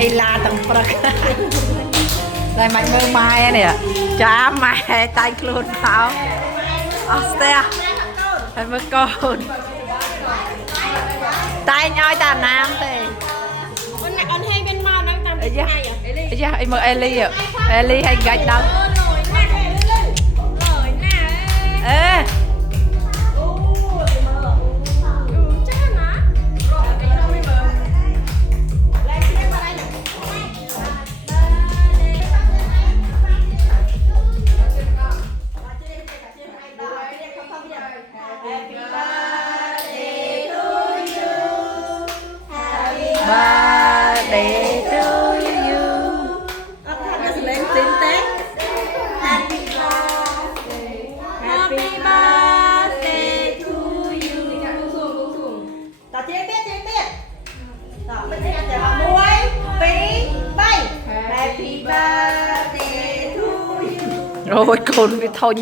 cây la tầng phật đây mạnh mơ mai nè cha mẹ tay luôn pháo Australia mạnh mơ con tay nhoi ta nam thì con hay bên màu đang tầm cái này à? em mơ Eli à Eli hay gạch đâu ê birthday to you. Lên tin Tết. Happy birthday to you. Tao chia tiết. Tao bên đây để họ muối, phí, bay. Happy birthday to you. Rồi con bị thôi